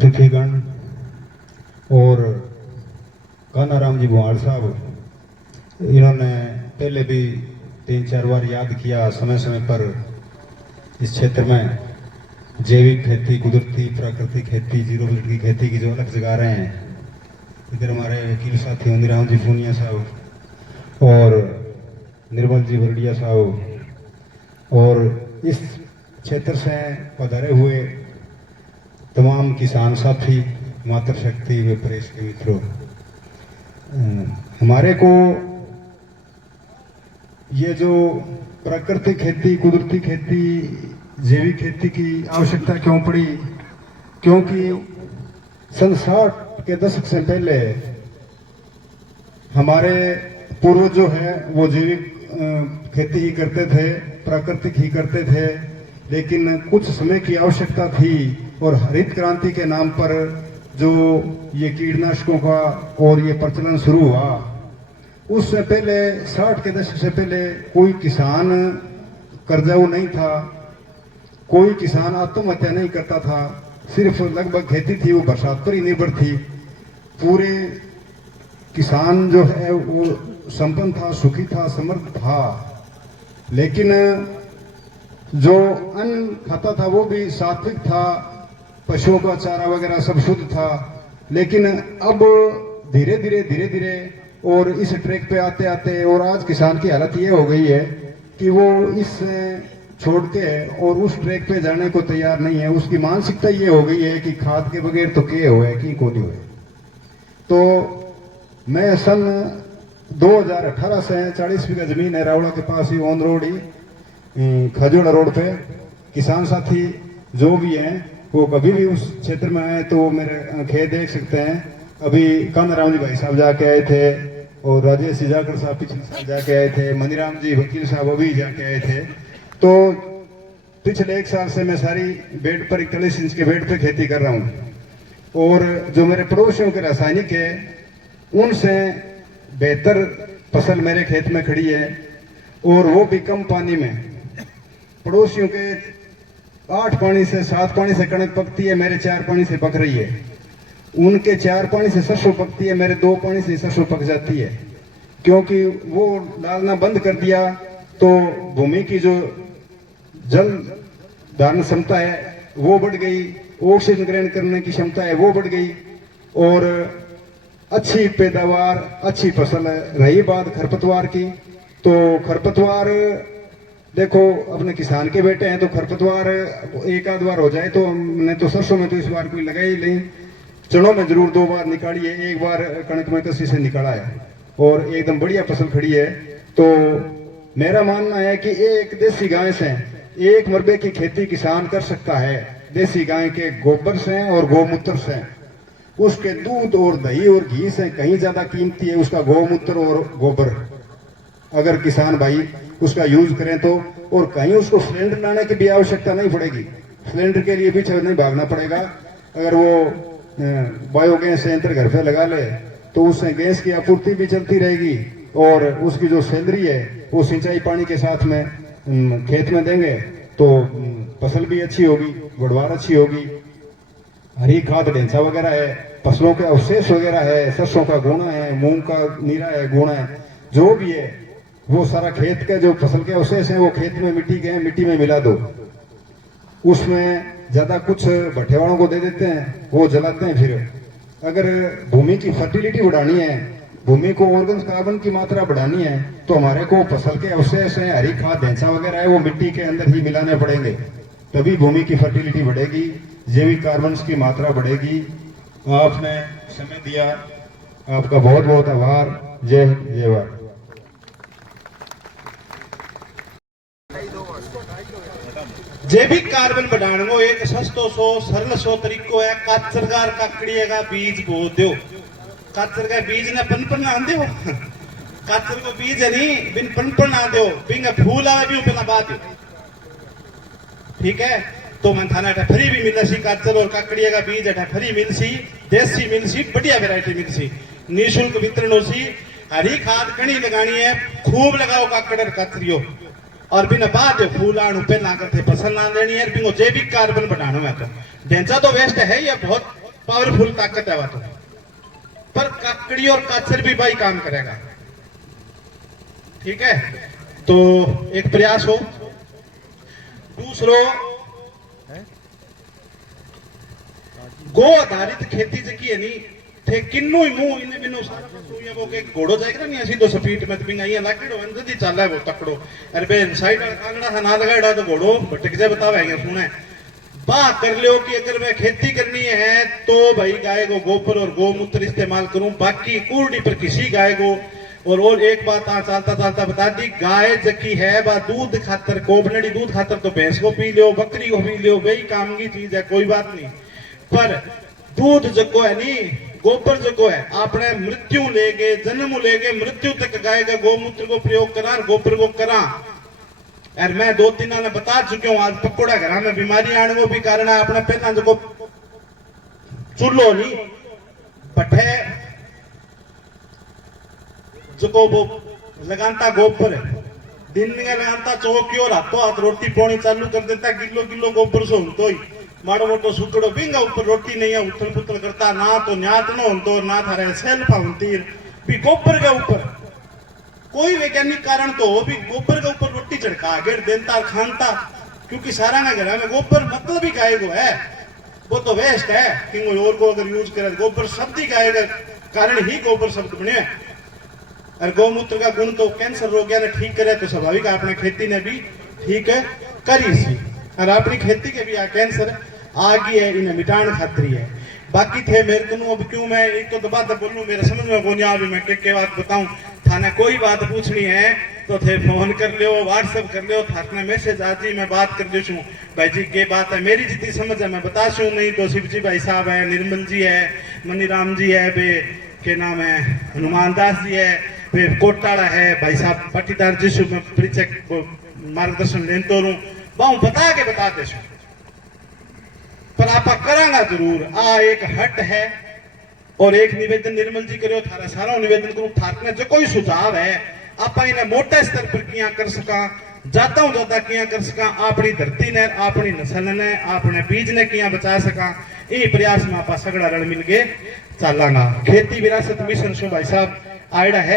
अतिथिगण और कानाराम जी बुहाड़ साहब, इन्होंने पहले भी 3-4 बार याद किया समय समय पर इस क्षेत्र में जैविक खेती, कुदरती प्राकृतिक खेती, जीरो बजट की खेती की जो अलग जगा रहे हैं। इधर हमारे वकील साथी मंदिराम जी फूनिया साहब और निर्मल जी बरडिया साहब और इस क्षेत्र से पधारे हुए तमाम किसान साथी, मातृशक्ति व प्रेस के मित्रों, हमारे को ये जो प्राकृतिक खेती, कुदरती खेती, जैविक खेती की आवश्यकता क्यों पड़ी? क्योंकि सन 60 के दशक से पहले हमारे पूर्वज जो है वो जैविक खेती ही करते थे, प्राकृतिक ही करते थे, लेकिन कुछ समय की आवश्यकता थी और हरित क्रांति के नाम पर जो ये कीटनाशकों का और ये प्रचलन शुरू हुआ, उससे पहले 60 के दशक से पहले कोई किसान कर्जाऊ नहीं था, कोई किसान आत्महत्या नहीं करता था। सिर्फ लगभग खेती थी वो बरसात पर ही निर्भर थी। पूरे किसान जो है वो संपन्न था, सुखी था, समृद्ध था, लेकिन जो अन्न खाता था वो भी सात्विक था, पशुओं का चारा वगैरह सब शुद्ध था। लेकिन अब धीरे धीरे और इस ट्रैक पे आते आते और आज किसान की हालत ये हो गई है कि वो इस छोड़ के और उस ट्रैक पे जाने को तैयार नहीं है। उसकी मानसिकता ये हो गई है कि खाद के बगैर तो के हुए कि को नहीं हुए। तो मैं सन 2018 से 40 बीघा जमीन है रावड़ा के पास ही, ऑन रोड ही, खजूड़ा रोड पे, किसान साथी जो भी हैं वो कभी भी उस क्षेत्र में आए तो मेरे खेत देख सकते हैं। अभी कानाराम जी भाई साहब जाके आए थे और राजेश जी जाकर साहब पिछले साल जाके आए थे, मनीराम जी वकील साहब अभी जाके आए थे। तो पिछले 1 साल से मैं सारी बेड पर 41 इंच के बेड पे खेती कर रहा हूँ और जो मेरे पड़ोसियों के रासायनिक है उनसे बेहतर फसल मेरे खेत में खड़ी है और वो भी कम पानी में। पड़ोसियों के 8 पानी से 7 पानी से कणक पकती है, मेरे 4 पानी से पक रही है। उनके 4 पानी से सरसों पकती है, मेरे 2 पानी से सरसों पक जाती है। क्योंकि वो डालना बंद कर दिया तो भूमि की जो जल धारण क्षमता है वो बढ़ गई, ऑक्सीजन ग्रहण करने की क्षमता है वो बढ़ गई और अच्छी पैदावार, अच्छी फसल रही। बात खरपतवार की, तो खरपतवार देखो अपने किसान के बेटे हैं तो खरपतवार एक आध बार हो जाए तो हमने तो सरसों में तो इस बार कोई लगाई नहीं, चनों में जरूर 2 बार निकाली है, 1 बार कणक में कसी से निकाला है और एकदम बढ़िया फसल खड़ी है। तो मेरा मानना है कि एक देसी गाय से 1 मरबे की खेती किसान कर सकता है। देसी गाय के गोबर से और गौमूत्र से, उसके दूध और दही और घी से कहीं ज्यादा कीमती है उसका गौमूत्र और गोबर। अगर किसान भाई उसका यूज करें तो, और कहीं उसको सिलेंडर लाने की भी आवश्यकता नहीं पड़ेगी, सिलेंडर के लिए पीछे नहीं भागना पड़ेगा। अगर वो बायोगैस संयंत्र घर पे लगा ले तो उससे गैस की आपूर्ति भी चलती रहेगी और उसकी जो सैलरी है वो सिंचाई पानी के साथ में खेत में देंगे तो फसल भी अच्छी होगी, बढ़वार अच्छी होगी। हरी खाद ढेंचा वगैरह है, फसलों के अवशेष वगैरह है, सरसों का गुणा है, मूंग का नीरा है, गुणा है, जो भी है वो सारा खेत के जो फसल के अवशेष हैं वो खेत में मिट्टी में मिला दो। उसमें ज्यादा कुछ भट्ठे वालों को दे देते हैं, वो जलाते हैं। फिर अगर भूमि की फर्टिलिटी बढ़ानी है, भूमि को ऑर्गेनिक कार्बन की मात्रा बढ़ानी है तो हमारे को फसल के अवशेष हैं, हरी खाद ढेंचा वगैरह है, वो मिट्टी के अंदर ही मिलाने पड़ेंगे, तभी भूमि की फर्टिलिटी बढ़ेगी, जैविक कार्बन की मात्रा बढ़ेगी। आपने समय दिया, आपका बहुत बहुत आभार। जय हिंद, जय भारत। जैविक कार्बन बढ़ाने को एक सस्तो सो सरल सो तरीको है। काचरगार काकड़िया का बीज बो दो, काचर का बीज ने पनपन ना दो, काचर को बीज है नहीं बिन पनपन ना दो, बिंगा फूल आवे भी ऊपर ना बात। ठीक है, तो मन थाना फ्री भी मिल सी, काचर और काकड़िया का बीज फ्री मिल सी, देसी मिल सी, बढ़िया वैरायटी मिल सी, निःशुल्क वितरण हो सी। हरी खाद कणी लगानी है, खूब लगाओ काकड़ और काचरियो और बिना बाद फूल पहला करते फसल ना देनी है। बिंगो जैविक कार्बन बढ़ाना है तो ढेंचा तो वेस्ट है ही बहुत, पावरफुल ताकत है वह तो, पर काकड़ी और काचर भी भाई काम करेगा। ठीक है, तो एक प्रयास हो। दूसरो, गो आधारित खेती जकी है नी थे किन्नु ही मुंह इने बिनो सारा सुइया वो के घोड़ो जाएगा नहीं ऐसी तो स्पीड में बिंगा ये लाकड़ो अंदर चल है वो तकड़ो। अरे बे साइड कांगड़ा था ना लगाड़ा तो घोड़ो भटक जाए बतावे सुने। बात कर लो कि अगर मैं खेती करनी है तो भाई गाय को गोबर और गोमूत्र इस्तेमाल करूं, बाकी कूड़ी पर किसी गाय को। और एक बात चलता चलता बता दी, गाय जकी है बा दूध खातर कोबनड़ी दूध खातर तो भैंस को पी लो, बकरी को पी लो, वही काम की चीज है, कोई बात नहीं। पर दूध जको है नी, गोबर जको है आपने मृत्यु लेके जन्म लेके मृत्यु तक गाय का गोमूत्र को प्रयोग करा, गोबर को करा। यार मैं 2-3 ने बता चुके हूं, आज पकोड़ा घर में बीमारी आने को भी कारण है अपने पहला जो चूल्हो नहीं पठे जो वो लगाता गोबर दिन में लगाता चौकी और हाथों हाथ रोटी पानी चालू कर देता, किलो किलो गोबर से तो ही माड़ो मोटो सुकड़ो बिंगा ऊपर रोटी नहीं है उथल पुथल करता, ना तो न्यात न हो ना थारे सेल्फ होती भी गोबर के ऊपर कोई वैज्ञानिक कारण तो हो भी गोबर के ऊपर रोटी चढ़का गिर देता खानता, क्योंकि सारा ना घर में गोबर मतलब ही गाय को है, वो तो वेस्ट है कि और को अगर यूज करे। गोबर शब्द ही गाय का कारण ही गोबर शब्द बने। और गौमूत्र का गुण तो कैंसर रोग ने ठीक करे तो स्वाभाविक अपने खेती ने भी ठीक है करी सी, और अपनी खेती के भी आ कैंसर आ गई है, इन्हें मिटान खातरी है। बाकी थे मेरे को अब क्यों मैं एक तो बात बोलूं, मेरे समझ में कौन आ भी मैं के बात बताऊं। थाने कोई बात पूछनी है तो थे फोन कर लियो, व्हाट्सएप कर लियो, थाने मैसेज आ जी मैं बात कर दी छूं भाई जी के बात है, मेरी जितनी समझ है मैं बता छूं, नहीं तो शिवजी भाई साहब है, निर्मल जी है, मनीराम जी है, बे के नाम है हनुमान दास जी है, वे कोटाड़ा है भाई साहब पट्टीदार जी मैं परिचय मार्गदर्शन लेते रहूं बाहू बता के बताते छूं, पर आप करांगा जरूर। आ एक हट है और एक निवेदन निर्मल जी करो, थारा सारा निवेदन करूं, थारने जो कोई सुझाव है आप इन्हें मोटे स्तर पर किया कर सका, जाता हूं ज्यादा किया कर सका, अपनी धरती ने अपनी नस्ल ने अपने बीज ने किया बचा सका, ये प्रयास में आप सगड़ा रल मिल के चलांगा। खेती विरासत मिशन शो भाई साहब आयडा है।